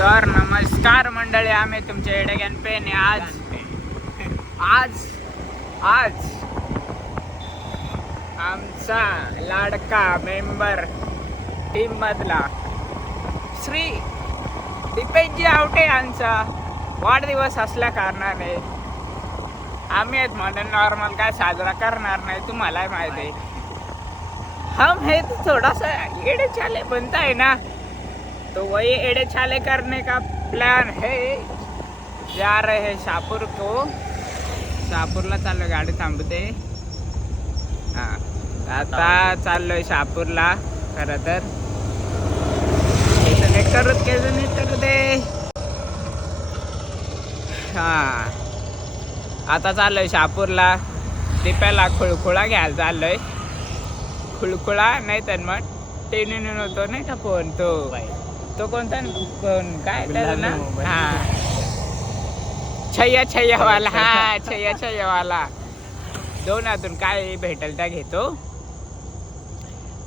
तर नमस्कार मंडळी, आम्ही तुमचे एडेगॅन पेन आज आज आज आमचा लाडका मेंबर टीम मधला श्री दीपेशजी आवटे यांचा वाढदिवस असल्या कारणाने आम्ही आहेत म्हणून नॉर्मल काय साजरा करणार नाही, तुम्हाला माहिती आहे. हम है तो थोड़ा सा एड़े चाले बनता है ना, तो वही एड़े चाले करने का प्लान है. जा रहे हैं शाहपुर को, शाहपुरला चाललो, गाडी थांबते. हां आता चाललोय शाहपुरला. खरं तर करू दे. हां आता चाललोय शाहपुरला. दीप्याला खुळखुळा घ्यायला चाललोय. खुळखुळा नाही तर मग टेनिन होतो नाही का फोन, तो कोणता फोन काय त्याचं ना, हा छैयावाला. हा छैयावाला. दोनातून काय भेटेल त्या घेतो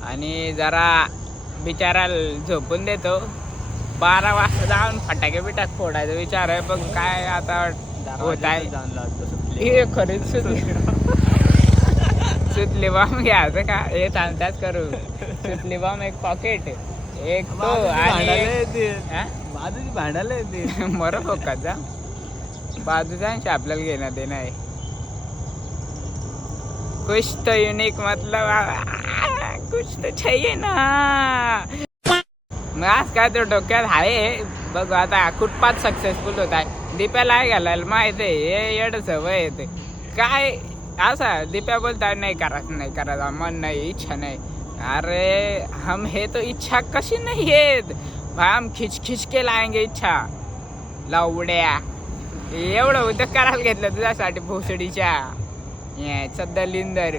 आणि जरा बिचाराला झोपून देतो. 12 वाजता जाऊन फटाके बिटाक फोडायचा विचार आहे, पण काय आता होत आहे. हे खरीच सुतली बॉम्ब घ्यायचं का, हे त्याच करू. सुतली बॉम्ब एक पॉकेट, एक तो आणि बाजूची भांडायला येते मर फोकात जा बाजूचा आपल्याला घेणं देणं आहे. कुछ तो युनिक मतलब कुछ तो चाहिए ना. मग आज काय तो डोक्यात आहे बघ. आता कुठपात सक्सेसफुल होत आहे. दीप्याला आहे घालायला माहिती आहे, हे येड सवय येते काय. असा दीप्या बोलता नाही करायचा मन नाही, इच्छा नाही. अरे हम हे तो इच्छा कशी नाही येत, हम खिच के लाएंगे इच्छा. लावड्या एवढं उद्योग करायला घेतलं तुझ्यासाठी भोसडीच्या सध्या लिंदर.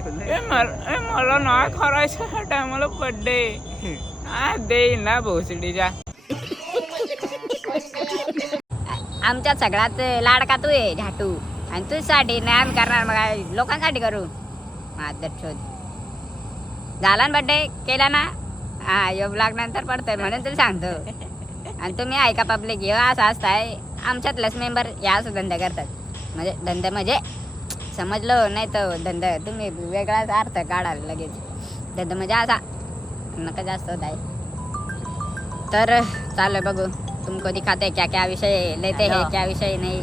मला नाही करायचं टायमाला बड्डे देईल ना भोसडीच्या. आमच्या सगळ्यात लाडका तू आहे झाटू, आणि तुझ्यासाठी नाही आम्ही करणार, मग लोकांसाठी करू. माझं शोध झाला ना, बड्डे केला ना. हा यो ब्लॉग नंतर पडतोय म्हणून तुला सांगतो. आणि तुम्ही ऐका पब्लिक, हे असं असताय आमच्यातलंच मेंबर या असं धंदा करतात. म्हणजे धंदा म्हणजे समजलं नाही तर धंदा तुम्ही वेगळाच अर्थ काढाल लगेच. धंदा म्हणजे असा नका जास्त होत आहे. तर चालू बघू तुमको दिखाते क्या क्या विषय लेते हैं, क्या विषय नहीं.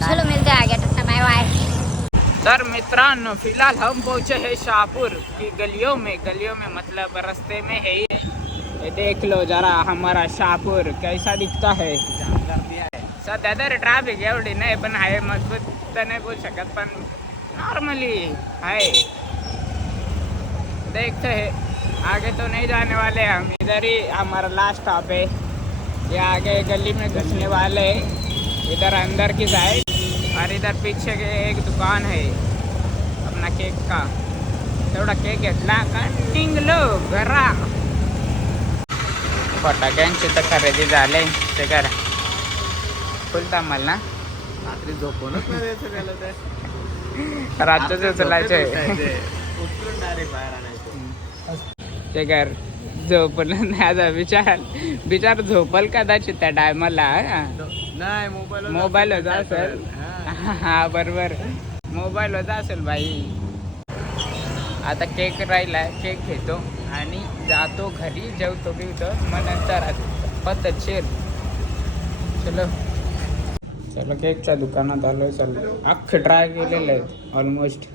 चलो मिलते हैं आगे, टाटा बाय बाय. तर मित्रांनो, फिलहाल हम पहुंचे हैं शाहपुर की गलियों में मतलब रास्ते में है. ये देख लो जरा हमारा शाहपुर कैसा दिखता है. सध्या तर ट्रॅफिक एवढी नाही, पण आहे मजबूत तर नाही बोल शकत, पण नॉर्मली है. देखते हैं आगे तो नहीं जाने वाले हम, इधर ही हमारा लास्ट स्टॉप है. ये आगे गली में घुसने वाले, इधर अंदर की साइड, और इधर पीछे एक दुकान है अपना केक का. थोड़ा केक घेतला का निघलो घरा. फटाक्यांची तर खरेदी झाले ते करा. फुल थांबाल ना, रात्री झोपूनच नाही द्यायचं त्याला. ते रातच उचलायचे उचलून डायरेक्ट बाहेर आणायचं. ते कर झोपलं नाही. आता विचार झोपल कदाचित त्या टायमाला. नाही मोबाईल होता असेल. हा बरोबर, मोबाईल होता असेल भाई. आता केक राहिला, केक घेतो आणि जातो घरी, जेवतो बिवतो, मग नंतर पद्धतशीर. चलो केकच्या दुकानात आलो. चलो अख्खे ट्राय केलेले आहेत ऑलमोस्ट.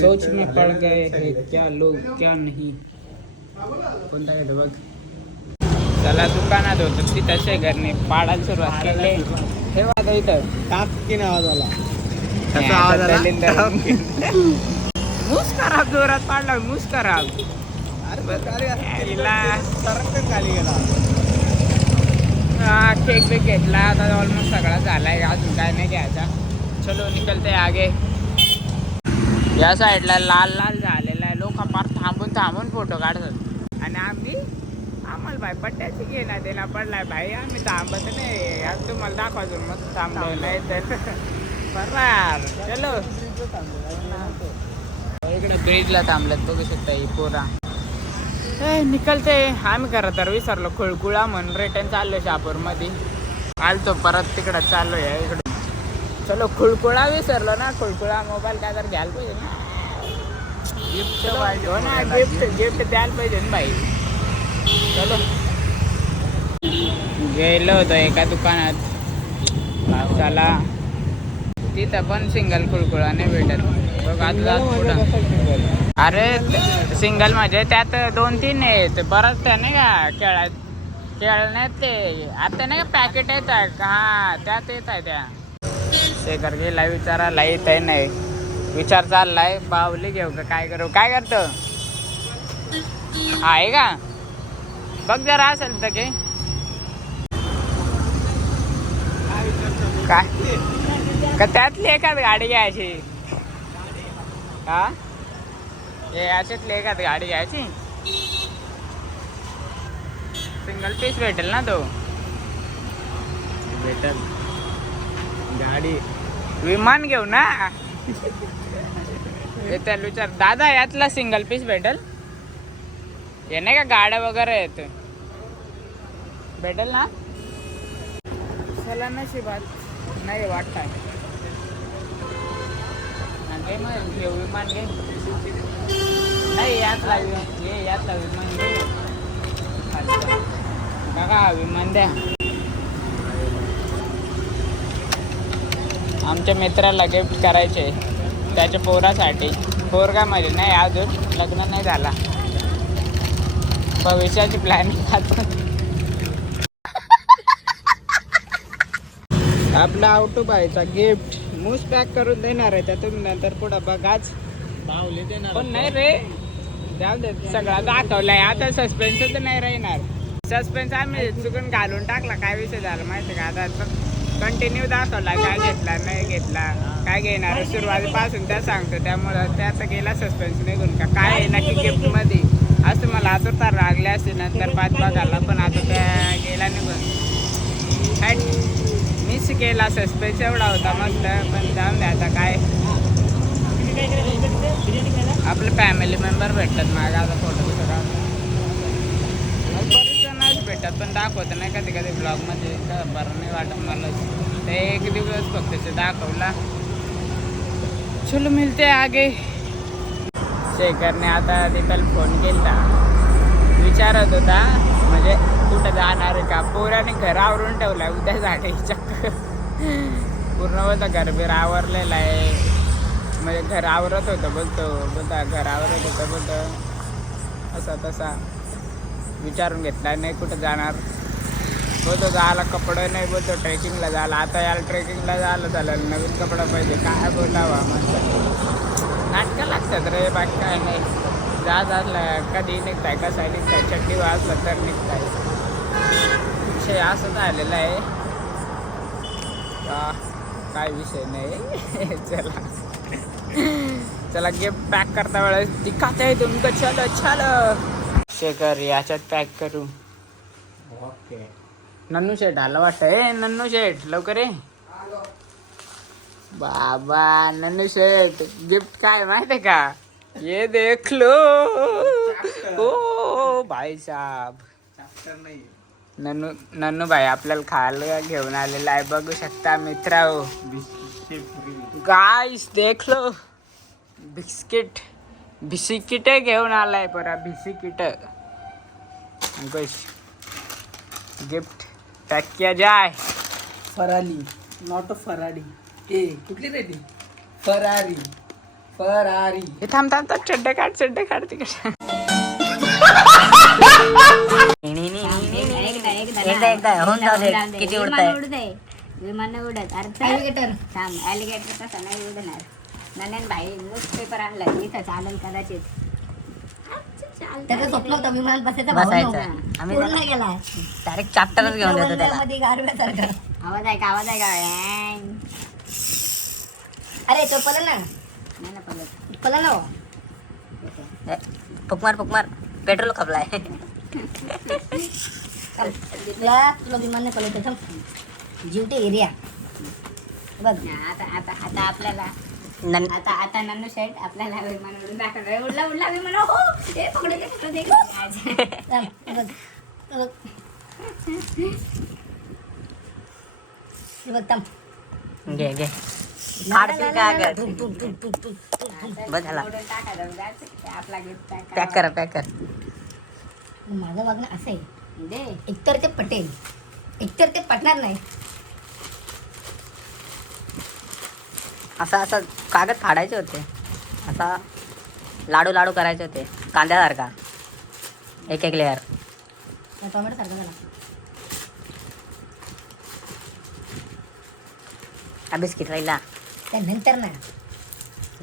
सोच में पड़ गए है क्या लोग क्या नाही. कोणता घेतो बघ. चला दुकानात होतो तिथं घरने पाडायला सुरुवात केली. हे वाद इथं टापकीन आवाज आला. कसा आवाज आला. मूस खराब जोरात पाडला, मूस खराब. खाली गेला. केक बी घेतला. आता ऑलमोस्ट सगळा झालाय, अजून काय नाही घ्यायचा. चलो निकलते आगे. या साईडला लाल झालेला आहे. लोक फार थांबून फोटो काढतात आणि आम्हाला भाई पट्ट्याची घेणं देणं पडलाय भाई. आम्ही थांबत नाही. आज तुम्हाला दाखवायचो मग थांबलो नाही तर बरोबर. चलो इकडे ब्रिजला थांबलेत, बघू शकता ही पोरा. निकलते आम्ही खरं तर विसरलो खुळकुळा म्हणून रिटर्न चाललो शहापूर मध्ये आलतो परत तिकडं चाललो या इकडे. चलो खुळकुळा विसरलो ना खुळकुळा मोबाईल काय तर घ्यायला पाहिजे ना गिफ्ट द्यायला पाहिजे ना बाई. चलो गेलो होतो एका दुकानात चला तिथं पण सिंगल खुळकुळा नाही भेटत बघ आता पुढं. अरे सिंगल म्हणजे त्यात 2-3 आहेत परत त्या नाही का खेळण्यात ते आता नाही का पॅकेट येतात हा त्यात येत आहे त्या शेखर गेला विचारायला येत आहे नाही विचार चाललाय बावली घेऊ का काय करू काय करतो आहे का बघ जरा असेल तर काय का त्यातली एखाद गाडी घ्यायची हा हे अशातली एखाद गाडी घ्यायची सिंगल पीस भेटेल ना तो भेटल गाडी विमान घेऊ ना त्याला विचार दादा यातला सिंगल पीस भेटेल हे नाही का गाड्या वगैरे येत भेटेल ना चला नशिबात नाही वाटत घेऊ विमान घे नाही यातला विमान घे बघा विमान द्या आमच्या मित्राला गिफ्ट करायचे त्याच्या पोरासाठी पोरगामध्ये नाही अजून लग्न नाही झाला भविष्याची प्लॅनिंग आपला ऑटो बायचा गिफ्ट मूस पॅक करून देणार आहे त्या तुम्ही नंतर पुढं बघाच बावले देणार पण नाही रे जाऊ दे सगळा दाखवलाय आता सस्पेन्स तर नाही राहणार सस्पेन्स आम्ही चुकून घालून टाकला काय विषय झाला माहिती का आता कंटिन्यू दाखवला काय घेतला नाही घेतला काय घेणार सुरुवातीपासून त्या सांगतो त्यामुळं त्याचा गेला सस्पेन्स निघून का काय आहे नक्की गिफ्टमध्ये असं मला आतुरता लागले असते नंतर पाच बघायला पण आता त्या गेला निघून काय मिस केला सस्पेन्स एवढा होता मस्त पण जाऊन द्या आता काय आपले फॅमिली मेंबर भेटतात माझ्या आता फोटो सगळा बरेच जणच भेटतात पण दाखवत नाही कधी कधी ब्लॉगमध्ये बरं नाही वाटत मला ते एक दिवस फक्त ते दाखवला चलो मिळते आगे शेखरने आता तिथं फोन केला विचारत होता म्हणजे कुठं जाणार आहे का पोराने घर आवरून ठेवलं उद्या जाणे चक्क पूर्ण होतं घर बिर आवरलेलं आहे म्हणजे घर आवरत होतं बोलता घर आवरत होतं बोलतं असा तसा विचारून घेतला नाही कुठं जाणार बोलतो जायला कपडे नाही बोलतो ट्रेकिंगला जायला आता याला ट्रेकिंगला जायला झालं नवीन कपडा पाहिजे काय बोलावा मस्त नाटकं लागतात रे बाकी काय नाही जायला कधी निघताय कसा निघताय चड्डी वाजलं तर निघताय विषय असं झालेला आहे का काय विषय नाही चला गिफ्ट पॅक करता वेळेस दिखाते आहे तुमचं चलो चलो शेखर याच्यात पॅक करू ओके नन्नू शेठ आलं वाटतंय नन्नू शेठ लवकर ये बाबा नन्नू शेठ गिफ्ट काय माहितीये का ये देख लो ओ भाई साहब नाही नन्नू भाई आपल्याला खायला घेऊन आलेला आहे बघू शकता मित्रांनो गाइस देख लो बिस्किट घेऊन आलाय बरा बिस्किट गिफ्ट पॅक किया जाय फराली नॉट अ फराडी ए कुठली रे ती फरारी फरारी हे थांब चड्डे काढ तिकडे एकदा होऊन जाऊ दे किती उडताय विमान उडत अलिगेटर थांब अलिगेटर तसा नाही उडणार नंदन भाई न्यूजपेपर आणला इथं चालेल कदाचित त्याचं स्वप्न होतं विमान बसायचं आम्ही पूर्ण गेला डायरेक्ट चॅप्टरच घेऊन देतो त्याला मध्ये गारव्यासारखं आवाज आहे का अरे तो पळला ना नाही ना पलट पळला ना हो. फुकमार पेट्रोल खपलाय चल, तुला विमान नाही पळवते थांब जिवते एरिया बघ आता आपल्याला आता नन्नू शेठ आपल्याला विमान उडून दाखवलं उडला विमान हो हे पकडू दे घे घे काढशील का अगं? बस झाला पॅक करा पॅक कर. माझं वागणं असं आहे, एकतर ते पटेल, एकतर ते पटणार नाही. असा असा कागद फाडायचे होते, असा लाडू लाडू करायचे होते कांद्यासारखा, एक एक लेअर. टोमॅटो सारखं झाला. बिस्किट राहिला त्यानंतर ना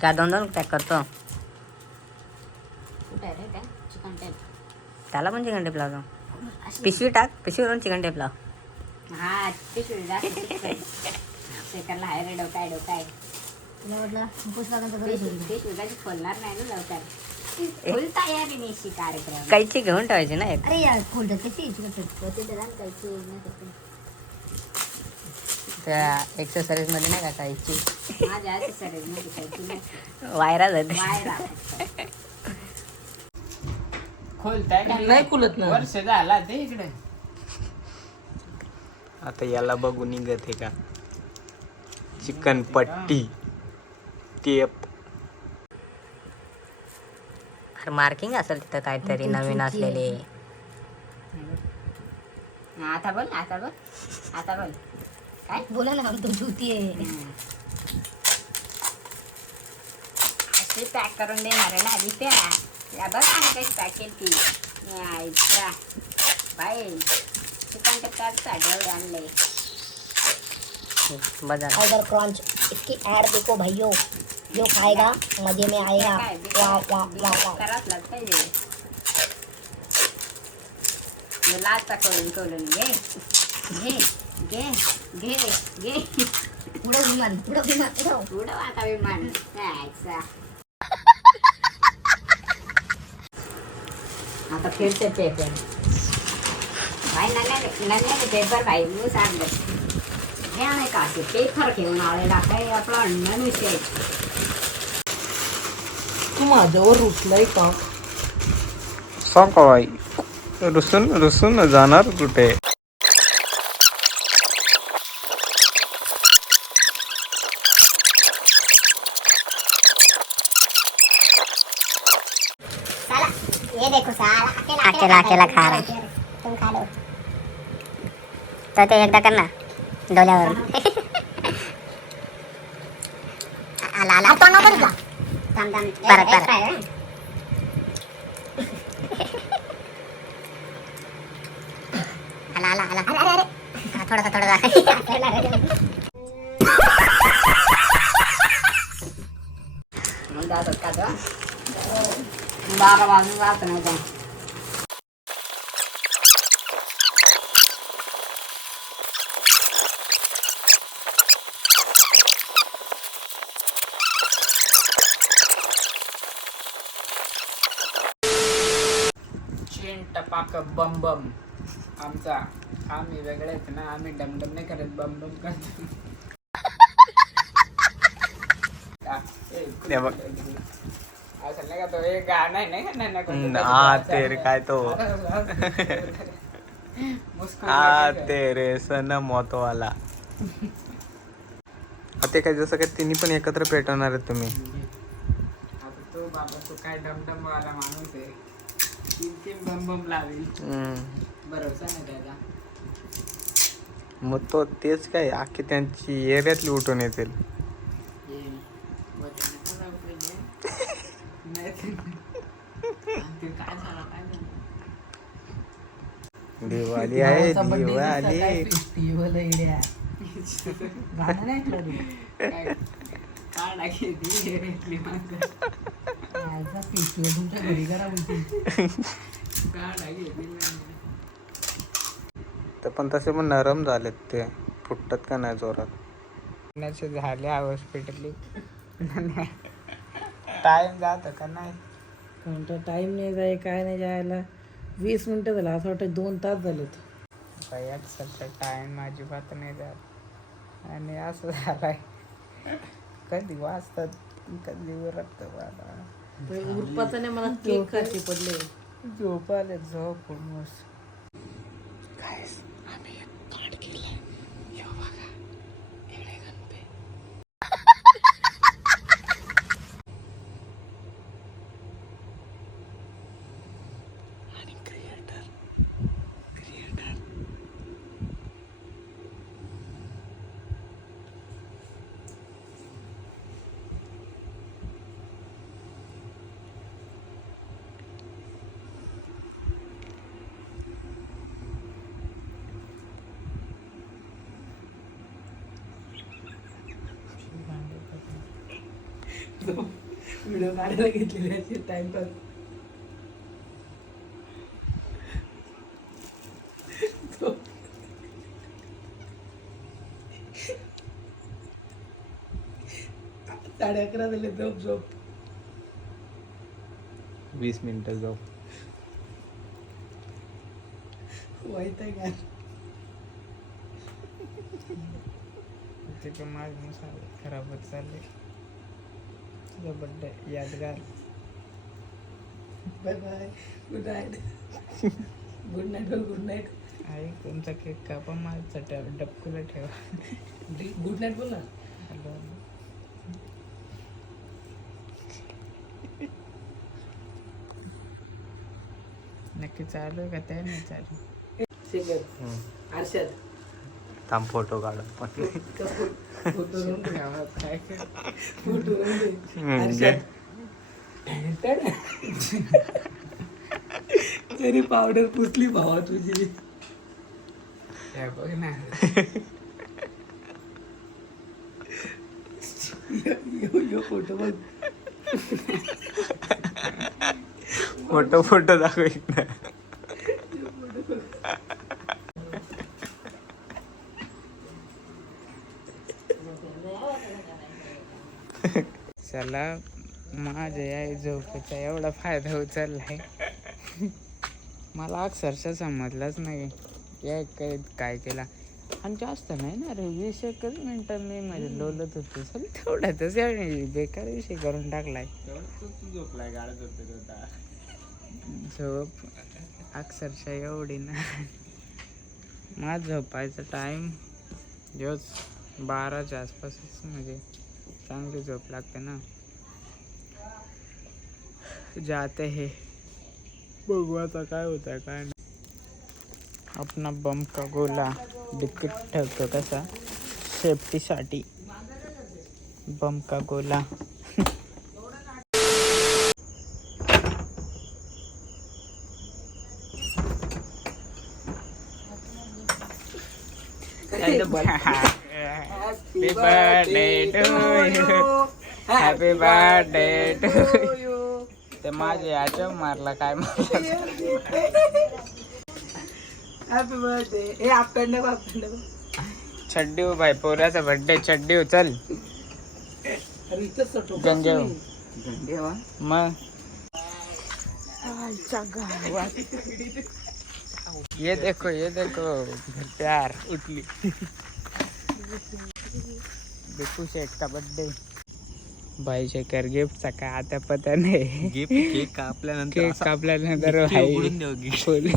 का दोन दोन पॅक करतो. त्याला पण चिकन टेप लावतो. पिशवी टाक, पिशवीवरून चिकन टेप लाव. हा पिशवी शेकरला हाय रे डोकाय डोकाय. तुला वाटलं पिशवी खोलणार नाही ना लवकर. फुल तयारी निशी कार्यक्रम. कैची घेऊन ठेवायची ना एक. अरे यार खोलतात कशी कैची. त्या एक्सरसाइज मध्ये नाही का कैची माझ्या एक्सरसाइज मध्ये कैची नाही. वायरा जाते. खोलताय का नाही खुलत ना. वर्ष झाला ते इकडे. आता याला बघू निघत आहे का चिकन पट्टी टेप. मार्किंग असेल तिथं काहीतरी नवीन असलेले. आता बोल आता बोल आता बोल काय बोला ना मग तू जुती आहे. अशी पॅक करून देणार आहे ना आधी त्या या बघ आणि कशी पॅक केली ती यायचा बाई चिकन टिक्का एवढे आणले. बघा टाइगर क्रंच इसकी ऐड देखो भाइयों, जो खाएगा मजे में आएगा. वाह वाह वाह वाह. कराच लाग पाहिजे. लास्ट करून करून घे घे घे घे घे. पुढं विमान पुढं विमान पुढं आता विमान यायचा. आता फिर से पेपर भाई नन्हे पेपर भाई मुँह सांगलं घ्या का ते पेपर घेऊन आलेला काही आपला मनुष्य. तू माझ्यावर रुसलाय का? सॉकाई रुसून रुसून जाणार कुठे. साला ये देखो साला अकेला अकेला खा रहा है. तुम खा लो तर ते एकदा कर ना डोल्यावर. आला आला तो नको तुला थांब थांब परत. आला आला आला अरे अरे अरे थोडासा बारा वाजून जात नाही का. चीन टपाक बम बम. आमचा आम्ही वेगळेच ना, आम्ही डमडम नाही करत, बम बम करतो. हे बघ. असं नाही का तो एक गाणं आहे नाही का नाही आ तेरे काय तो आ तेरे सनम वाला. ते काय जसं काय तिन्ही पण एकत्र पेटवणार आहेत तुम्ही. आता तो बाबा तो काय डमडम वाला माणूस आहे, तीन बम बम लावेल. भरोसा नाही त्याचा. मग तो तेच काय अख्खी त्यांची एरियातली उठून येतील. दिवाळी आहे दिवाळी. तर पण तसे पण नरम झालेत ते, फुटतात का नाही जोरात. झाले हॉस्पिटल टाइम जात का नाही. कोणता टाइम नाही जाय काय नाही जायला. 20 मिनिटं झालं असं वाटतं 2 तास झालेत. सध्या टाइम अजिबात नाही जात आणि असं झालंय कधी वाजतात कधी उरत. उरपाचा नाही मला केक खायचे पडले. झोपाले झोप मस्त. व्हिडिओ काढायला घेतलेले टाइमपास. साडे 11 झाले. झोप झोप. 20 मिनिटं जाऊ. वाईट आहे का? ते पण माझं मसाले खराबच चालले. तुझा बड्डे यादगार. Bye bye. Good night. Good night बोल. Good night. आहे तुमचा केक कापा माझ्या डबकुला ठेवा. गुड नाईट बोल ना. हॅलो. नक्की चालू आहे का ते नाही चालू. शेखर आरशाद थांब फोटो काढ पण. फोटो काय फोटो आरशाद. तरी पावडर पुसली भावा तुझी. काय बघ ना. यो फोटो बघ. फोटो दाखव एकदा. चला माझ्या या झोपेचा एवढा फायदा उचललाय. मला अक्षरशः समजलंच नाही या काय केला. आणि जास्त नाही ना रे, 20 मिनिटं मी म्हणजे लोलत होतो. चल तेवढ्यातच बेकार विषय करून टाकलाय. झोपलाय गाडत होते. झोप अक्षरशः एवढी ना. माझा झोपायचा टाईम दिवस 12च्या आसपासच, म्हणजे चांगली झोप लागते ना. जाते हे बघू आता काय होत आहे काय नाही. अपना बम का गोला डिक्कीत ठेवतो कसा सेफ्टीसाठी. बम का गोला. Happy birthday to you. Happy birthday to you. ते माझे याच्या मारला काय मारला. Happy birthday. ए आपकडनं बघ. छड्डी भाई पोऱ्याचा बर्थडे. छड्डी चल अरे इथंच सटो. गंजेव देवा. मग ये देखो प्यार उठली. बिकू शेठ का बर्थडे. भाई शेखर गिफ्टचा काय आता पता नाही. केक कापल्यानंतर फुल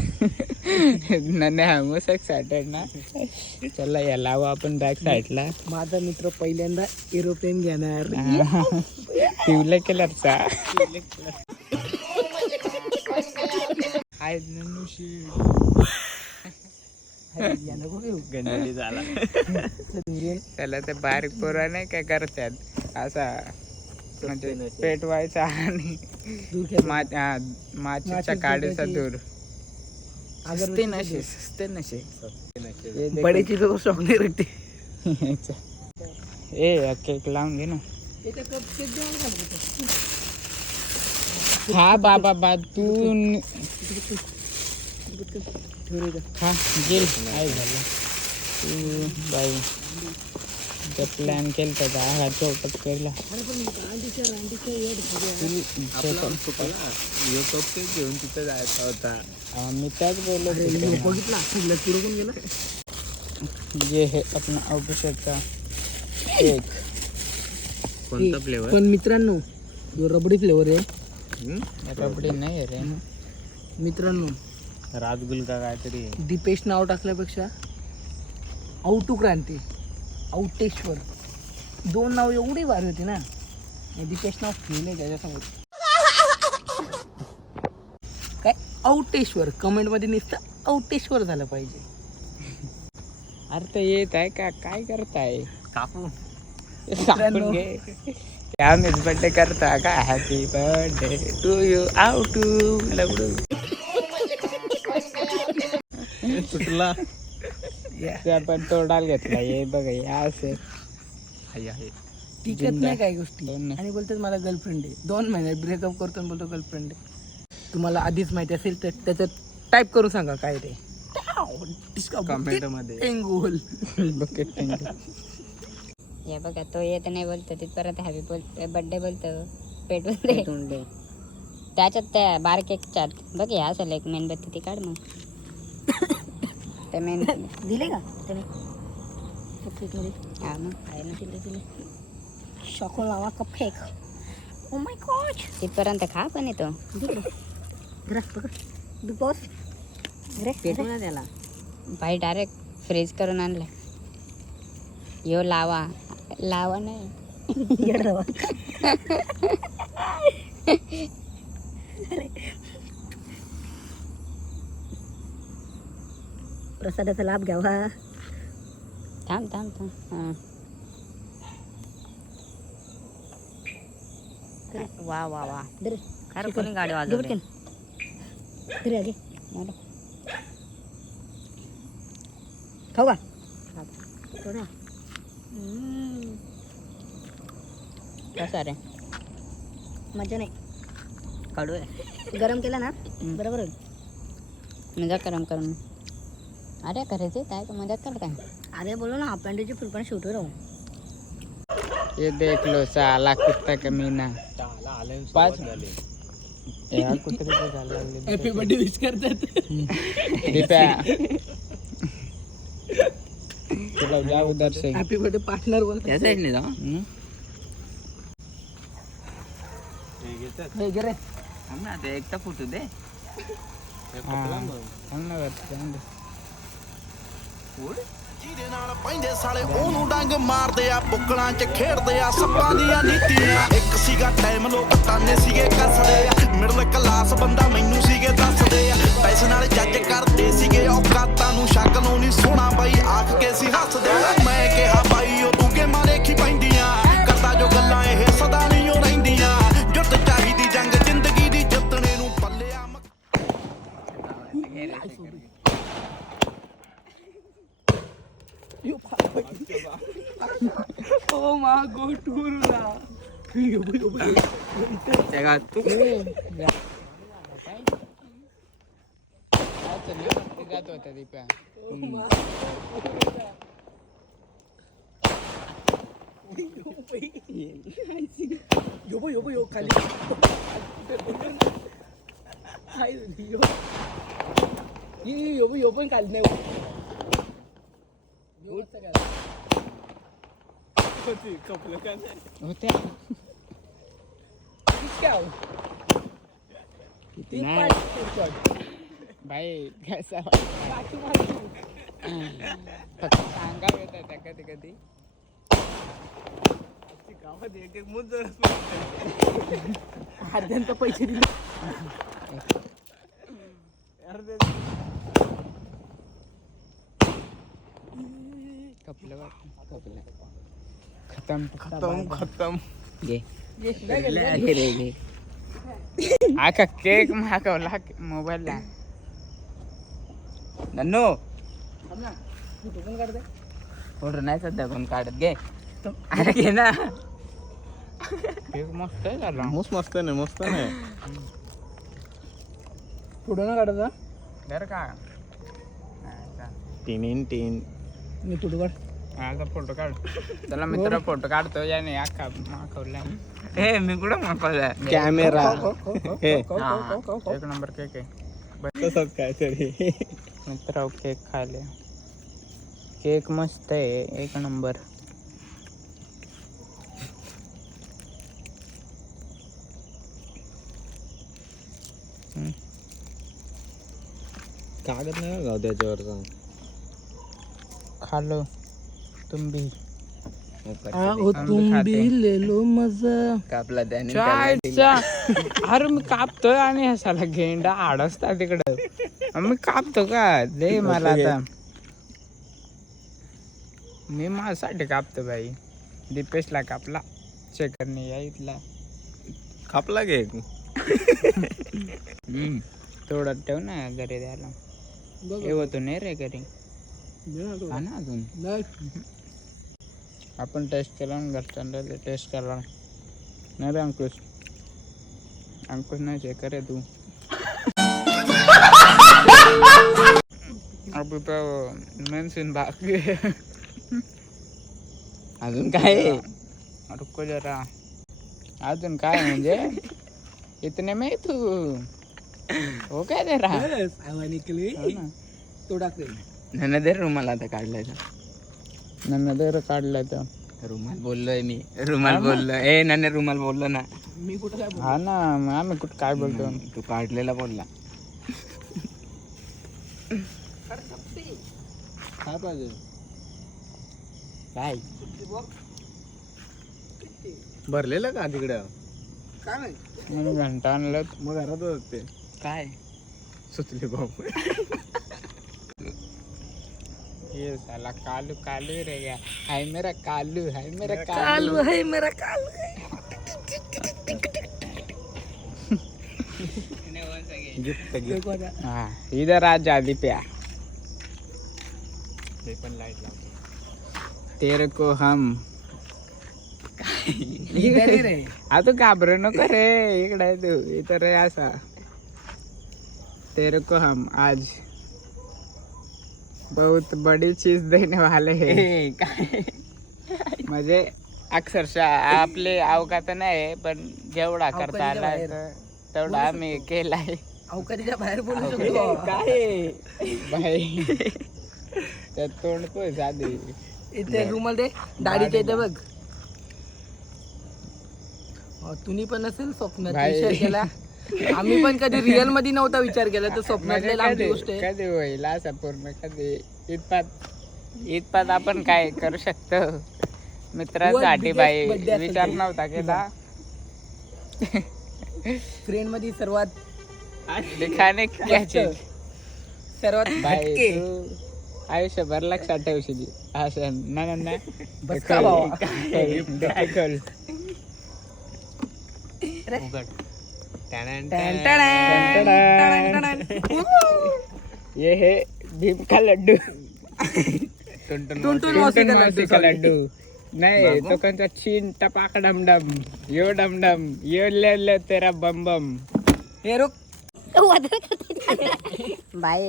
नाही आमोस एक्सायटेड ना. चला या लावू आपण बॅक साईडला. माझा मित्र पहिल्यांदा एरोप्लेन घेणार. पिवल्या कलरचा हाय ननुशी. गंजली झाला. त्याला ते बारीक पोरा नाही काय करतात असा म्हणजे पेटवायचा आणि माचीच्या काडीचा दूर. सस्ते नशे बडे चीजों शौक नाही रखते. ए केक लावून घे ना. हा बाबा बा तू हा गेल काय झालं तू बाई. प्लॅन केलं तर हा चौकट केला. घेऊन तिथं जायचा होता. मी त्याच बोललो बघितला. ये है अपना औषधचा केक. कोणता फ्लेवर? पण मित्रांनो जो रबडी फ्लेवर आहे. रबडी नाही रे. मित्रांनो, राजगुल का काहीतरी आहे. दीपेश नाव टाकल्यापेक्षा औटू क्रांती, औटेश्वर, 2 नाव एवढी भारी होती ना. आणि दीपेश नाव फेल आहे त्याच्यासमोर. काय औटेश्वर, कमेंट मध्ये नुसतं औटेश्वर झालं पाहिजे. अर्थ येत आहे का? काय करताय? कापू सांगून घे. आम्हीच बर्थडे करता का? हॅपी बर्थडे टू यू आउटू लवडू. तुटला ते आपण तोडायला घेतला. हे बघा हे असे आहे. टिकत नाही काही गोष्टी. दोन नाही. आणि बोलतात मला गर्लफ्रेंड आहे. 2 महिन्यात ब्रेकअप करतो आणि बोलतो गर्लफ्रेंड आहे. तुम्हाला आधीच माहिती असेल तर त्याच्यात टाईप करून सांगा काय ते. कमेंट मध्ये टेंगोल. बकेट हे बघा तो येत नाही बोलतो तिथपर्यंत हॅपी बर्थडे बोलतो पेटून दे. त्याच्यात त्या बारकेकच्यात बघ हे असेल एक मेणबत्ती ती काढ मग. ते मेन दिले का त्याने हा मग आहे ना. दिले शॉको लावा का फेक. Oh my God. तिथपर्यंत खा पण येतो. बिग बॉस पेटू ना त्याला. बाई डायरेक्ट फ्रीज करून आणलाय. यो लावा नाही. प्रसादाचा लाभ घ्यावा. थांब हा. वा खरं कोणी गाडी वाजवली. खाऊ का कसं रे? मजा नाही. कडू आहे. गरम केला ना बरोबर होईल. मजा करून अरे करायचे काय तू मजा कर काय? अरे बोलो ना अपेंडिची फुलपण शूट राहू. ये देख लो साला कुत्ता कमीना. 5 यार कुत्रे झाले. हॅपी बर्थडे विश करतात. दीप्या तुला जा उधर से. हॅपी बर्थडे पार्टनर बोलतात. त्या साईडने जा. हे घे रे. ते एकटा फुटू दे. ਜਿਹਦੇ ਨਾਲ ਪੈਂਦੇ ਸਾਲੇ ਉਹਨੂੰ ਡੰਗ ਮਾਰਦੇ ਆ ਬੁੱਕਲਾਂ 'ਚ ਖੇਡਦੇ ਆ ਸੱਪਾਂ ਦੀਆਂ ਨੀਤੀਆਂ ਇੱਕ ਸੀਗਾ ਟਾਈਮ ਲੋਕ ਤਾਨੇ ਸੀਗੇ ਕੱਸਦੇ ਆ ਮਿਡਲ ਕਲਾਸ ਬੰਦਾ ਮੈਨੂੰ ਸੀਗੇ ਦੱਸਦੇ ਆ ਪੈਸੇ ਨਾਲ ਜੱਜ ਕਰਦੇ ਸੀਗੇ ਔਕਾਤਾਂ ਨੂੰ ਸ਼ੱਕ ਨੂੰ ਨਹੀਂ ਸੋਹਣਾ ਬਾਈ ਆਖ ਕੇ ਸੀ ਹੱਸਦੇ ਮੈਂ ਕਿਹਾ ਬਾਈ ਉਹ ਤੂੰ ਗੇਮਾਂ ਦੇਖੀ ਪੈਂਦੀਆਂ ਕਰਦਾ ਜੋ ਗੱਲਾਂ ਇਹ ਸਦਾ ਨਹੀਂ ਉਹ ਰਹਿੰਦੀਆਂ ਜੁੱਤ ਚਾਹੀਦੀ ਜੰਗ ਜ਼ਿੰਦਗੀ ਦੀ ਜਿੱਤਣੇ ਨੂੰ ਪੱਲਿਆ ओ मा गो टूरला. तू जात होता दीप्या. यो खाली. यो पण खाली नाही. होत्या भाई कैसा फक्त सांगावं येतं त्या कधी कधी. गावात एक मुद्द अर्ध्यांत पैसे दिले. कपलं खतम घे. आका केक मागवला मोबाईलला. नन्नू फोटो नाही सध्या कोण काढत. घे अरे घे ना. केक मस्त आहे झाला. मस्त नाही फोटो ना काढायचा. बरं का टीन मी फोटो काढ. माझा फोटो काढ. त्याला मित्र फोटो काढतो याने अख्खा मागवला. हे मी कुठं मागवला कॅमेरा. एक नंबर केक आहे. तसंच काहीतरी. मित्र केक खायला. केक मस्त आहे एक नंबर. कागद नाही गाव त्याच्यावरचा. खालो तुम्ही तुम्ही लेलो मजा. कापला त्याने चायचा. अरे मी कापतोय आणि ह्याला गेंडा आडसता तिकडं. मी कापतो का दे मला आता. मी माझ्यासाठी कापतो बाई. दीपेशला कापला शेखरने या इथला. कापला घे. थोडं ठेव ना घरी द्यायला. होतो नाही रे घरी. हा ना अजून आपण टेस्ट केला ना घरच्यांना टेस्ट केला नाही रे अंकुश. अंकुश नाही शेखर आहे तू. अभी तो मेन्शन बाकी है. अजून काय रुको जरा. अजून काय म्हणजे इतने में तू हो काय दे रहा. हो ना. तो टाकले नाही दे रुमाल आता काढलाय. नंतर काढलं तर रुमाल बोललोय मी. रुमाल बोललोय. नाने रुमाल बोललो ना. मी कुठं काय हा ना मग आम्ही कुठं काय बोलतो. तू काढलेला बोलला. काय पाहिजे काय भरलेलं का तिकडं. काय नाही. म्हणून घंटा आणलं. मग घरात होते काय सुचले भाऊ. ये साला कालू कालू रे गया. हाय मेरा कालू हाय मेरा कालू है मेरा कालू है. गिफ्ट देखो आता. हाँ इधर आ जा दीप्या. ते पण लाईट लावतो. तेरे को हम इधर ही रे. आता घाबरू नको रे. इकडे तू इथं रे असा. तेरे को हम आज बहुत बड़ी चीज देने वाले हैं. काय म्हणजे अक्षरशः आपले अवकात नाही पण जेवढा करता अवकाळीच्या आला बाहेर. तेवढा आम्ही केलाय. अवकाळीच्या बाहेर बोलू शकतो. काय बाई त्यात तोंड तो साधी. इथे रुमाल दे दाढीच्या इथे बघ. तुम्ही पण असेल स्वप्नात भाई. विचार केला. आम्ही पण कधी रिअल मध्ये नव्हता विचार केला तर स्वप्नातल्या म्हणजे लांबची कधी गोष्ट आहे. कधी होईल असं पूर्ण कधी इतपात आपण काय करू शकतो. मित्रांसाठी biggest बाई birthday असेल विचार ते. नव्हता केला. फ्रेंड मध्ये सर्वात दिखाने क्या चीज सर्वात बाई हटके. तू आयुष्यभर लक्षात ठेवशील असं ना बस का भावा. दाखल. उघड. टॅन टॅन. ये है भीम का लड्डू. टुनटुन टुनटुन मावशी का लड्डू, का sorry. लड्डू नाही तो कोणता चीन टपाक डमडम यो डमडम यो ले तेरा बम बम. हे रुक. बाई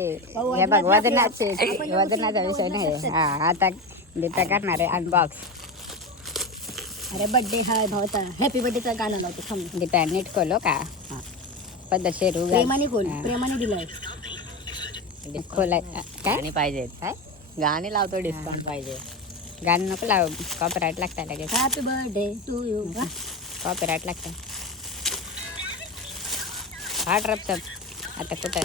हे बघ वजनाचा विषय नाही. हा आता दीप्या करणार आहे अनबॉक्स. अरे बर्थडे हा भावचा हॅपी बर्थडेचा गाणं लावतो थांब. दीप्या नीट खोलो का. हा पद्धतशीर उगा प्रेमाने बोल प्रेमाने दिलाय. खोलाय काय गाणी पाहिजेत. काय गाणी लावतो. डिस्काउंट पाहिजे. गाणं नको लाव. कॉपीराईट लागतं लगेच. Happy birthday to you. Copyright लागतं. हा ड्रॉपचं आता कुठं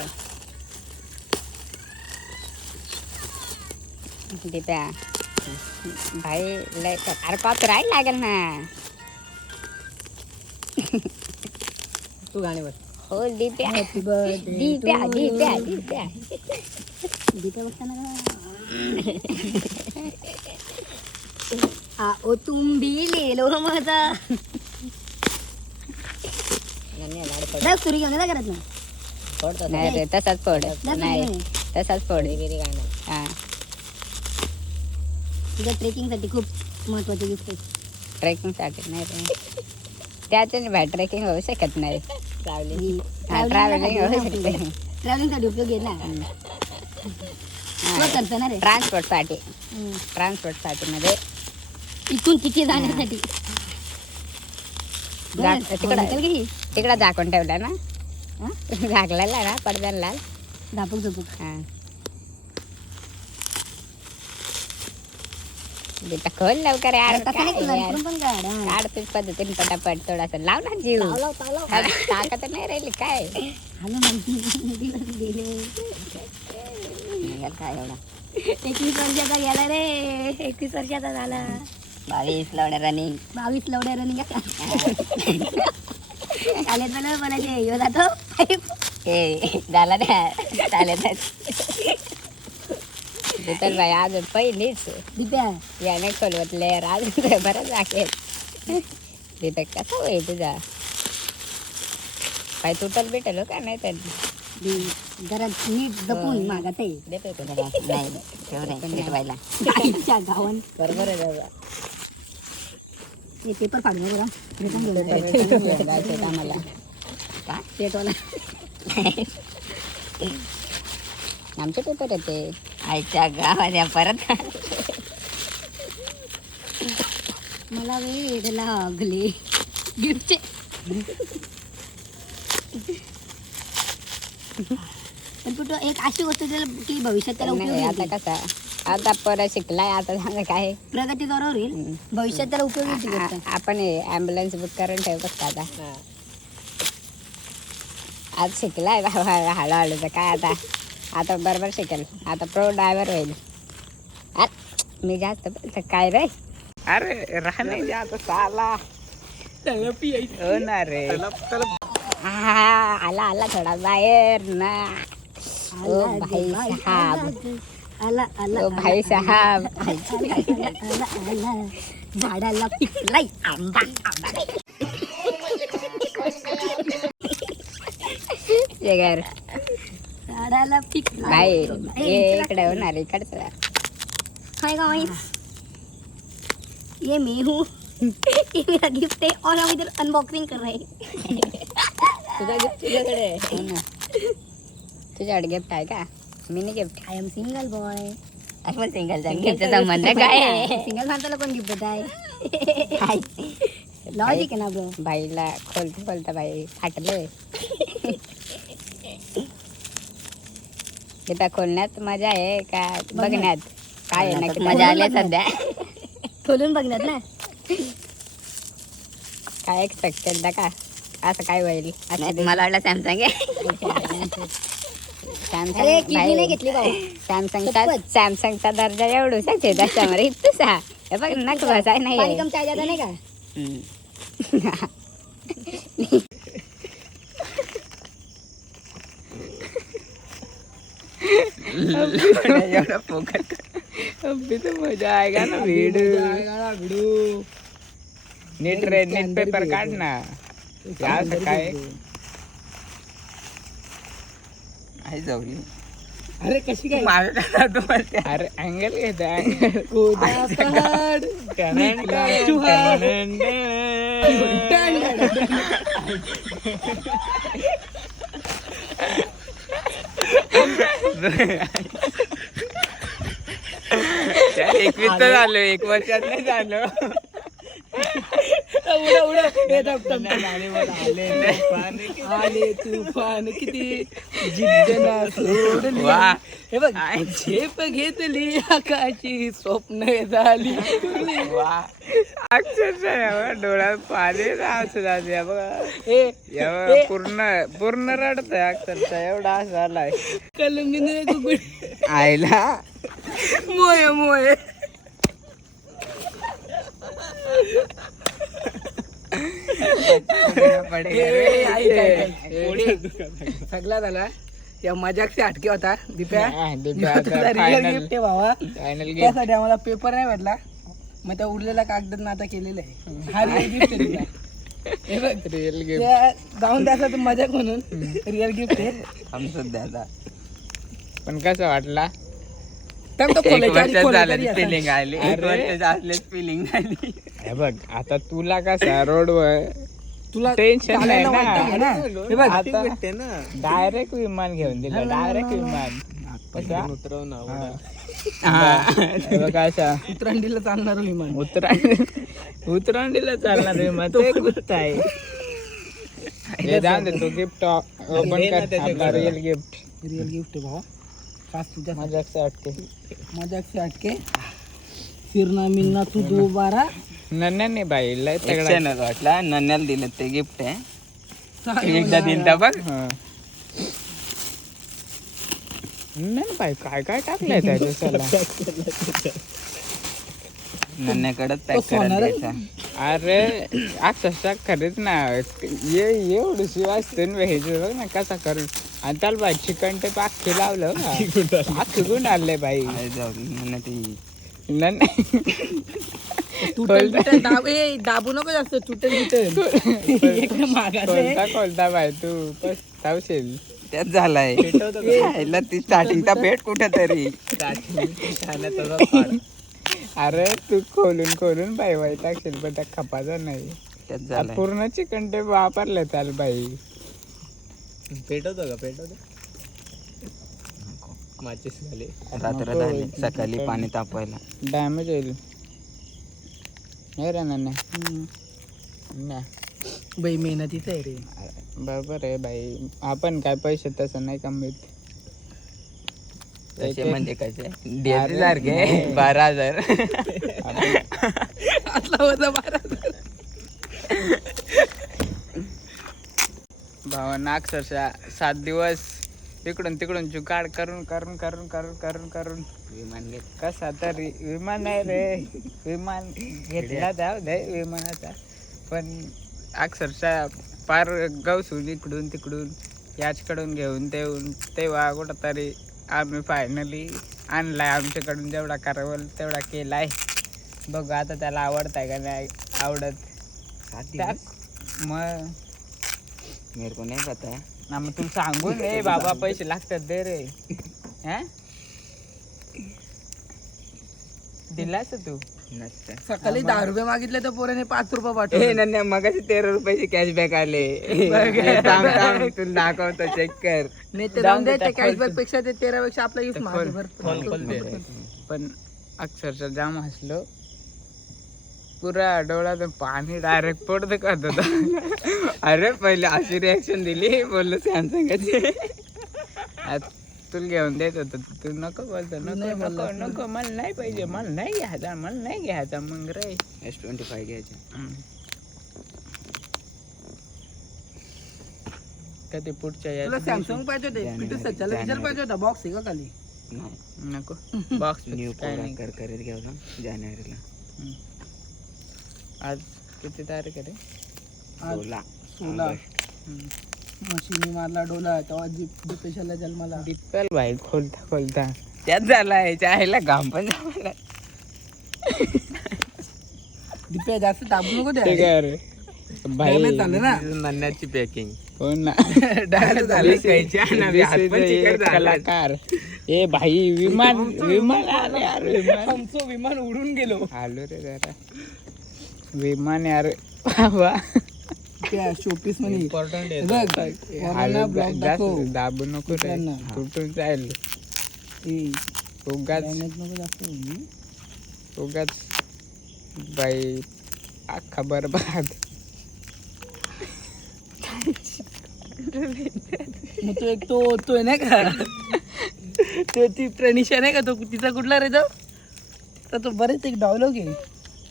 दीप्या भाई लय अरे कॉपीराईट लागेल ना. तू गाणे बघ. हो दीप्या हॅपी बर्थडे दीप्या दीप्या दीप्या दीपा बघताना ओ तुम भी ले लो मजा. बघ सुरी घेऊन जा करत नाही. नाही रे तसाच फोड नाही. नाही तसाच फोड. हा तुझ्या ट्रेकिंगसाठी खूप महत्वाची गिफ्ट आहे. ट्रेकिंगसाठी नाही रे. त्याच्याने बाहेर ट्रेकिंग होऊ शकत नाही. ट्रॅव्हलिंग होऊ शकते. ट्रॅव्हलिंगसाठी उपयोग आहे ना. करतो ना रे. ट्रान्सपोर्टसाठी मध्ये इथून तिथे जाण्यासाठी. तिकडं झाकून ठेवलं ना. झाकलेला ना पडद्याला. धापूक झोपूक. हा दीपा खोल लवकर यार तसं नाही काय तुला यार. इकडून पण काढ हा. काढ तुझ पद्धतीने पटापट थोडासा लाव ना जीव ताकद नाही राहिली काय आलं माहिती दिले काय एवढा 21 वर्षाचा गेला रे 21 वर्षाचा झाला 22 लवड्या रनिंग 22 लवड्या रनिंग चालेल मला बोलायचे यो जातो ए झाला ना चालेल तर बाई आज पहिलीच दिप्या याने खोलवतले आज बरंच राखेल तिथं कसा होईल तुझा पाय तुटल भेटल हो का नाही तर जरा नीट जपून मागत आहे नाही ठेव नाही भेटवायला आईच्या गावान बरोबर आहे दादा हे पेपर फाडून जरा रिटर्न घेऊन जायचं आम्हाला का पेटवाला आमचे पेपर येते आईच्या गावात परत मला वेळ लागले गिफ्टचे पण कुठं एक अशी गोष्ट की भविष्यात त्याला उपयोग नाही, आता येईल. कसा आता परत शिकलाय आता सांगा काय प्रगती बरोबर होईल भविष्यात त्याला उपयोग येईल ती गोष्ट. आपण ॲम्ब्युलन्स बुक करून ठेवतो का आता आज शिकलाय बाबा हळूहळू तर काय आता बरोबर शिकेल आता प्रो ड्रायव्हर होईल मी जास्त बोलतो काय रे अरे राहणे जात साला हो ना रे आला आला थोडा बाहेर ना ओ भाई साहब आला आला ओ भाई साहब आला आला झाडाला पिकलाय आंबा आंबा ये घर झाडाला पिकलाय भाई ये इकडे होणार इकडचं हाय गाइस ये मैं हूँ ये मेरा गिफ्ट है और हम इधर अनबॉक्सिंग कर रहे हैं तुझा गिफ्ट तुझ्याकडे आहे ना तुझ्याकडे गिफ्ट आहे का mini gift I am single boy आपण सिंगल गिफ्टचा संबंध काय आहे सिंगल माणसाला कोण गिफ्ट देत आहे लॉजिक आहे ना ब्रो बाईला खोलता बाई फाटले तिथं खोलण्यात मजा आहे का बघण्यात काय आहे नक्की मजा आली सध्या खोलून बघण्यात ना काय एक्सपेक्ट केलं का असं काय होईल मला वाटलं सॅमसंग आहे अरे किडनी नाही घेतली भाऊ सॅमसंगचा दर्जा एवढूच आहे त्याच्यावर इथूसा हे बघ नक बसाय नाही पाणी कम चाय जाता नाही का एवढा फोकट अभी तो मजा आएगा ना वीडियो नीट रे नीट पेपर काढ ना या काय आई जाऊली अरे कशी काय माझ्या तुम्हाला अरे अँगल घेत आहे 21 तर झालं 1 वर्षात नाही झालं आले तुफान किती जिद्दना सोडली वा हे बघ झेप घेतली आकाशी स्वप्न झाली वा अक्षरशः डोळ्यात पाणी असं बघा हे पूर्ण रडतंय अक्षरशः एवढा असं आलाय कलमीने कुकुड आईला मोये मोये सगळा झाला या मजाक से हटके होता दिप्या रिअल गिफ्ट आहे भावा फायनल त्यासाठी आम्हाला पेपर नाही भेटला मग त्या उरलेला कागद आता केलेला आहे हा रिअल गिफ्ट आहे तुला. हे बघ रिअल गिफ्ट त्या जाऊन द्याचा तू मजाक म्हणून रिअल गिफ्ट आहे सध्या पण कसं वाटला तर तो खोलायच्या आधी झालं खोलायच्या आधी फिलिंग आली अरे. फिलिंग आली हे बघ आता तुला कसा रोडवर तुला टेन्शन नाही चालायला वाटतंय ना ना हे बघ आता डायरेक्ट विमान घेऊन दिलं डायरेक्ट विमान कसा हे बघ असा उतरंडीला चालणार विमान उतरांडीला चालणार विमान ते गोष्ट आहे हे जाऊन दे तो गिफ्ट ओपन कर आपला रिअल गिफ्ट रिअल गिफ्ट आहे भावा खास तुझ्या मजाक से हटके मजाक से हटके फिरना मिलना तू दोबारा नाही बाई लय तगडा एक्शन वाटला नन्याला दिलं ते गिफ्ट आहे एकदा दिलता बघ हा. नाही बाई काय काय टाकलंय त्या साला नन्याकडे तो पॅक सोनार करायचा अरे अक्षरशः खरेच ना एवढी शिवाय व्हायचं बघ ना कसा करून आणि त्याला बाई चिकन ते पाखी लावलं अख्खी गुण आणले बाई जाऊ नन्या ती नाही तुटेल बिटेल दाबू नको जास्त तुटेल बिटेल इकडे मागायचं आहे. कोलता बाई तू पस्तावशील त्याच झालाय खायला ती स्टार्टिंगचा भेट कुठे तरी अरे तू खोलून बाई वाईट टाकशील पण त्या खपाचा नाही त्याच झालाय पूर्ण चिकन ते वापरले त्याला बाई पेटवतो का पेटवतो माचीस झाली रात्र झाली सकाळी पाणी तापवायला डॅमेज होईल नाही रे नाही बाई मेहनतीच आहे रे. बरोबर आहे बाई आपण काय पैसे तसं नाही कमवत तसे म्हणजे कसे DSC सारखे 12,000 आतला होता 12,000. भावांना अक्षरशः 7 दिवस इकडून तिकडून जुगाड करून विमान घेत कसा तरी विमान नाही रे विमान घेतला जाऊ दे विमानाचा पण अक्षरशः पार गवसून इकडून तिकडून याचकडून घेऊन तेव्हा कुठं तरी आम्ही फायनली आणलाय आमच्याकडून जेवढा करावं तेवढा केलाय बघू आता त्याला आवडताय का नाही आवडत मग मेरे को नहीं पता है ना मग तुला सांगून रे बाबा पैसे लागतात दे रे हा दिलास तू नसतं सकाळी 10 रुपये मागितले तर पोराने 5 रुपये ए पाठवले. नन्या मगाशी 13 रुपयाचे कॅशबॅक आले थांब तुला दाखवतो चेक कर नाही ते जाऊन जाऊन दे, दे त्या कॅशबॅक पेक्षा ते 13 पेक्षा आपला यूज महाग आहे भरपूर. पण अक्षरशः जाम हसलो पुरा डोळ्यातून पाणी डायरेक्ट पडतं करत होतं अरे पहिले अशी रिॲक्शन दिली बोललो सॅमसंगचे तुला घेऊन देत होतं तू नको बोलतो नको मला नाही पाहिजे मला नाही घ्यायचा मग रे S25 घ्यायचे कधी पुढच्या तुला यात सॅमसंग पाहिजे होते जानेवारी, पिटू सच्चाला विचार जानेवारी. पाहिजे होता बॉक्स आहे का खाली नाही नको बॉक्स न्यू काय नाही करीत घ्यायला जानेवारीला आज किती तारीख आहे रे आज 16 हम्म. मशीनी मारला डोला तेव्हा डिप्रेशनला जन्माला. दिप्पल भाई खोलता त्याच झालाय चायला घाम पण झाला दिप्या जास्त दाबू नको ते द्या काय रे भाई Damage झालं ना नन्याची पॅकिंग हो ना Damage झालं. कलाकार ए भाई विमान आले यार विमान आमचं विमान उडून गेलो. आलो रे जरा विमान यार बाबा त्या शोपीस मध्ये इम्पॉर्टंट बघ वराला ब्लॉग दाखव. जास्त दाबू नको रे दुसऱ्यांना. तुटून जाईल ए, उगाच damage नको दाखवू. उगाच बाई अख्खा बरबाद मग तो एक तो आहे नाही का तो ती प्रणिशा नाही का तो तिचा कुठला रे तो तर तो बरेच एक डायलॉग आहे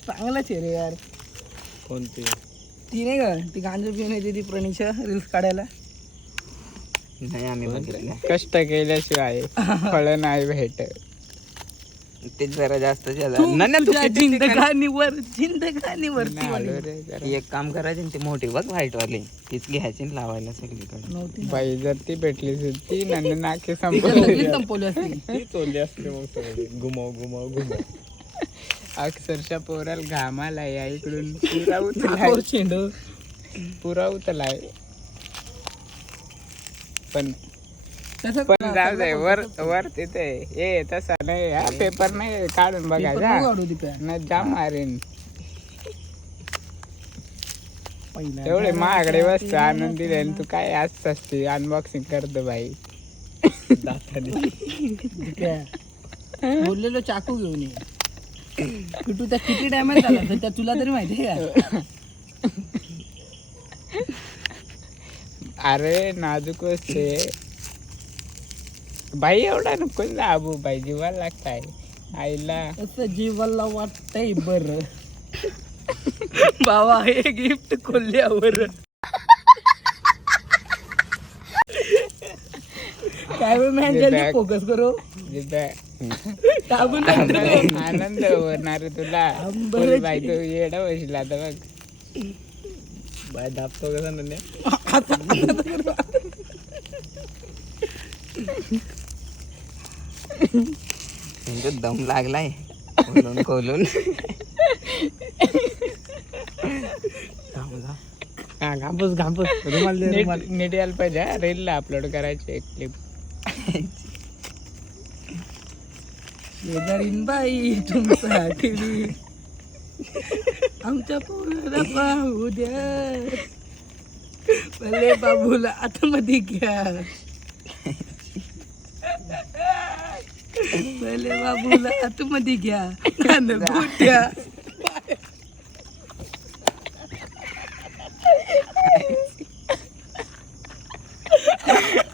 चांगलाच आहे रे यार. कोणती ती नाही का ती गांजा पिऊन येते ती प्रणिशा रील्स काढायला. नाही आम्ही बघितलं कष्ट केल्याशिवाय फळ नाही भेट ते जरा जास्त तू तुझ्या जिंदगानीवर ती आलो वाली. रे जरा एक काम करायचे ती मोठी बघ व्हाईट वाली तीच घ्यायची आणि लावायला सगळीकडे नव्हती ना. बाई जर ती भेटली असती, ती नन्हे नाके ती तर लगेच संपली संपवली असती. घुमाव अक्षरशः पोराला घामाला या इकडून पुरा उतलाय नाकावर चेंडू. पुरा उतलाय पण तसं पण जाऊ दे वर तिथे ए तसा नाही हा पेपर नाही काढून पेपर नको बघायचा काढू दिप्या. नाही जाम मारेन पहिला एवढे महागडे वस्तू आणून दिले आणि तू काय आज असते अनबॉक्सिंग करतो बाई दिप्या. बोललेलो चाकू घेऊन ये पिटू त्या किती डॅमेज झाला तर त्या तुला तरी माहिती आहे का? अरे नाजूक वस्तू आहे बाई एवढा नको दाबू बाई जीवाला लागताय आईला असं जीवाला वाटतंय बर बाबा हे गिफ्ट खोलल्यावर काय मॅन जल्दी फोकस करो टाकून आनंद होणार तुला बोल बाई तू येडा बसला आता बघ बाय दाबतो कसा नन्या दम लागलाय खोलून खोलून घांपूस घांपूस रुमाल दे रुमाल नीट यायला पाहिजे रीलला अपलोड करायची एक क्लिप शेजारीन बाई तुमच्यासाठी आमच्या पोराला पाहू द्या भले बाबूला आतमध्ये घ्या भले बाबूला आतमध्ये घ्या आणि गोट्या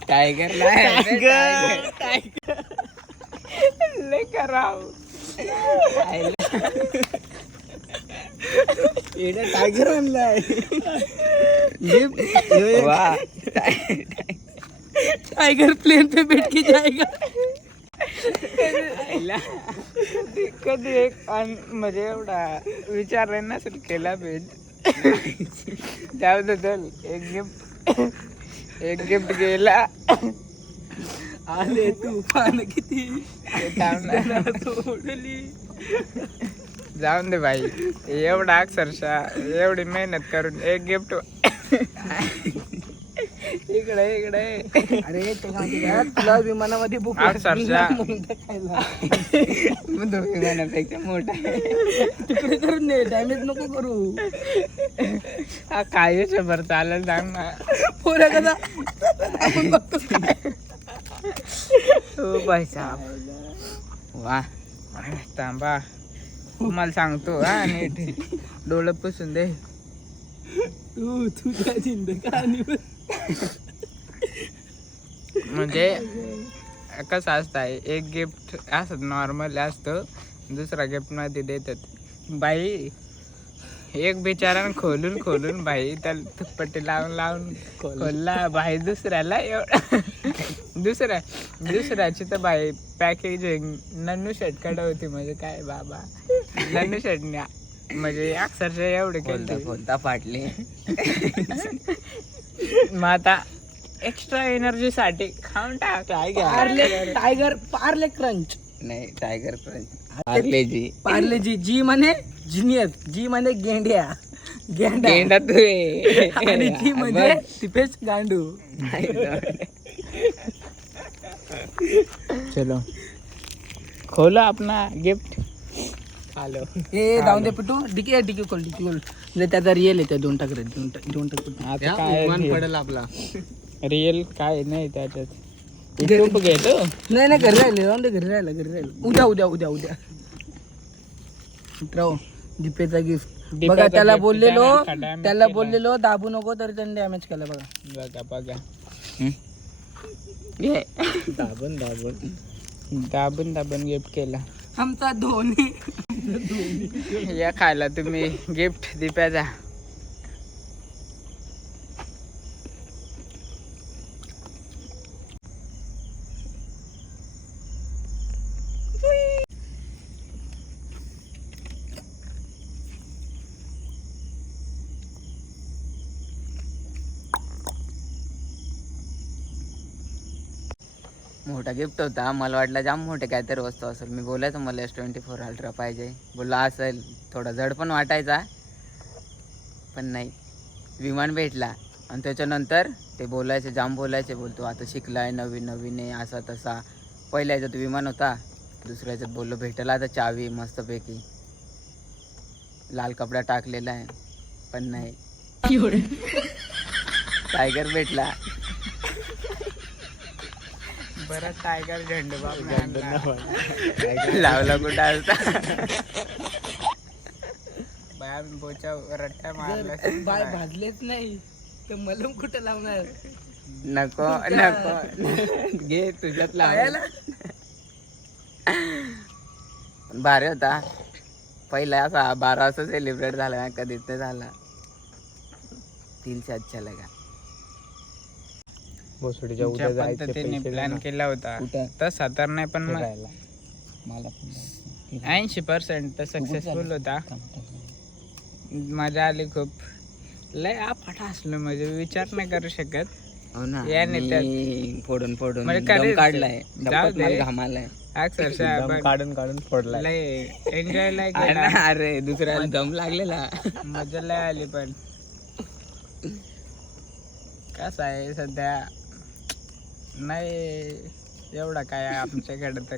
टायगर लय कराव टायगर आणलाय वा टाइगर प्लेन पे बैठ के जाएगा कधी एक म्हणजे एवढा विचार नसेल केला भेट जाऊ दे चल एक गिफ्ट गेला आले तूफान किती सोडली जाऊन दे भाई एवढा अक्षरशः एवढी मेहनत करून एक गिफ्ट इकडे अरे तुला विमानामध्ये बुक अक्षरशः विमानापेक्षा मोठा तिकडे करून दे डॅमेज नको करू काय शंभर चालेल सांग ना पोऱ्या कसा आपण बघतो हो पैसा वा थांबा तुम्हाला सांगतो हा नीट डोळं पुसून दे तू तुझ्या जिंदगानी म्हणजे कसं असतं एक गिफ्ट असं नॉर्मल असतं दुसरा गिफ्ट मध्ये देतात बाई एक बिचारानं खोलून बाई त्याला थुप्पटी लावून खोलला बाई दुसऱ्याला एवढा दुसऱ्याची तर बाई पॅकेजिंग नन्नू शर्ट होती म्हणजे काय बाबा नन्नू शर्टने म्हणजे अक्षरशः एवढे खोलता फाटले मग आता एक्स्ट्रा एनर्जी साठी खाऊन टाक पार्ले क्रंच नाही टायगर पार्ले जी म्हणे जिनियस जी म्हणे गेंड्या गेंडा तू आहे. आणि जी म्हणजे तिपेच गांडू चलो खोलो अपना गिफ्ट आलो हे जाऊन दे पिटू डिकी खोल म्हणजे त्याचा रिअल आहे त्या दोन टाक आता काय पडेल आपला रिअल काय नाही त्याच्यात युट्यूब घेतो नाही घरी राहिले जाऊन दे घरी राहिलं उद्या मित्रांनो दीपेचा गिफ्ट बघा त्याला बोललेलो दाबू नको तर त्याने डॅमेज केला बघा दाबून गिफ्ट केला आमचा धोनी या खायला तुम्ही गिफ्ट दीप्याचा मोठा गिफ्ट होता मला वाटलं जाम मोठे काहीतरी वस्तू असेल मी बोलायचं मला S24 अल्ट्रा पाहिजे बोलला असेल थोडा जड पण वाटायचा पण नाही विमान भेटला आणि त्याच्यानंतर ते जाम बोलायचे बोलतो आता शिकलाय नवीन आहे असा तसा पहिल्या ह्याच्यात विमान होता दुसऱ्या ह्याच्यात बोललो भेटला आता चावी मस्तपैकी लाल कपडा टाकलेला आहे पण नाही टायगर भेटला बरं टायगर झेंडू लावला कुठं असता बाया बोचा रट्टा मारला बाय भाजलेच नाही तर मलम कुठं लावणार नको घे तुझ्यात लावायला पण भारी होता. पहिला असा 12 वाजता सेलिब्रेट झाला, कधीच नाही झाला. दिल से अच्छा लगा. ज्या पद्धतीने प्लॅन केला होता तसा तर नाही, पण मला 80% सक्सेसफुल होता. मजा आली खूप. लय आपट हसलो म्हणजे विचार नाही करू शकत. हो ना. याने मी फोडून म्हणजे दम खरंच काढलाय. जाऊ दे. मला घामालाय. अक्षरशः काढून फोडलाय. लय एन्जॉय लय अरे केला. अरे दुसऱ्याला दम लागलेला. मजा लय आली. पण कसं आहे सध्या नाही एवढा काय आमच्याकडे, तर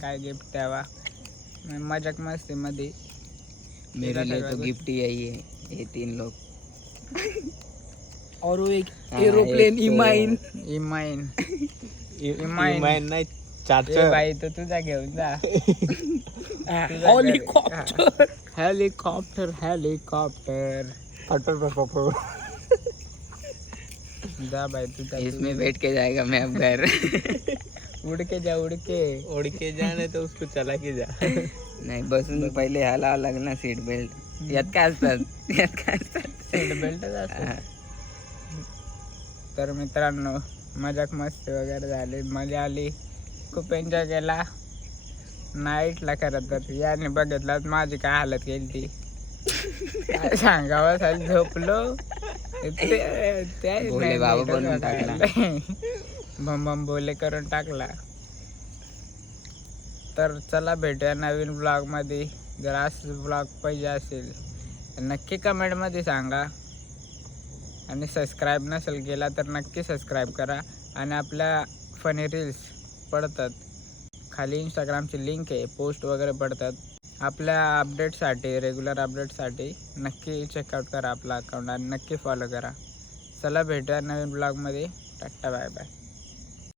काय गिफ्ट द्यावा. मजाक मस्ती मध्ये मेरे लिए तो गिफ्ट ही यही है, ये 3 लोग. और वो एक हाँ, एरोप्लेन एक तो- इमाइन इमाइन नाही ए बाई तो तुझा घेऊन जा. हेलिकॉप्टर. हेलिकॉप्टर जा भाई तुझा. इसमें बैठ के जाएगा मैं अब घर. उड़ के जाने तो उसको चला के जा. नाही बसून पहिले ह्याला लागणार सीट बेल्ट. यात काय असतात? सीट बेल्टच असतो. तर मित्रांनो मजाक मस्ती वगैरे झाली, मजा आली, खूप एन्जॉय केला नाईटला. खरं तर याने बघितलं माझी काय हालत केली ती, काय सांगावं. साली झोपलो भोले बाबा बनवून टाकला. बम बोले करून टाकला. तर चला भेटूया नवीन ब्लॉग मध्ये. जर असं ब्लॉग पाहिजे असेल तर नक्की कमेंटमध्ये सांगा. आणि सबस्क्राईब नसेल केला तर नक्की सबस्क्राईब करा. आणि आपल्या फनी रील्स पडतात खाली, इंस्टाग्रामची लिंक आहे, पोस्ट वगैरे पडतात. आपल्या अपडेटसाठी, रेग्युलर अपडेटसाठी नक्की चेकआउट करा आपला अकाउंट आणि नक्की फॉलो करा. चला भेटूया नवीन ब्लॉगमध्ये. Tata bye bye.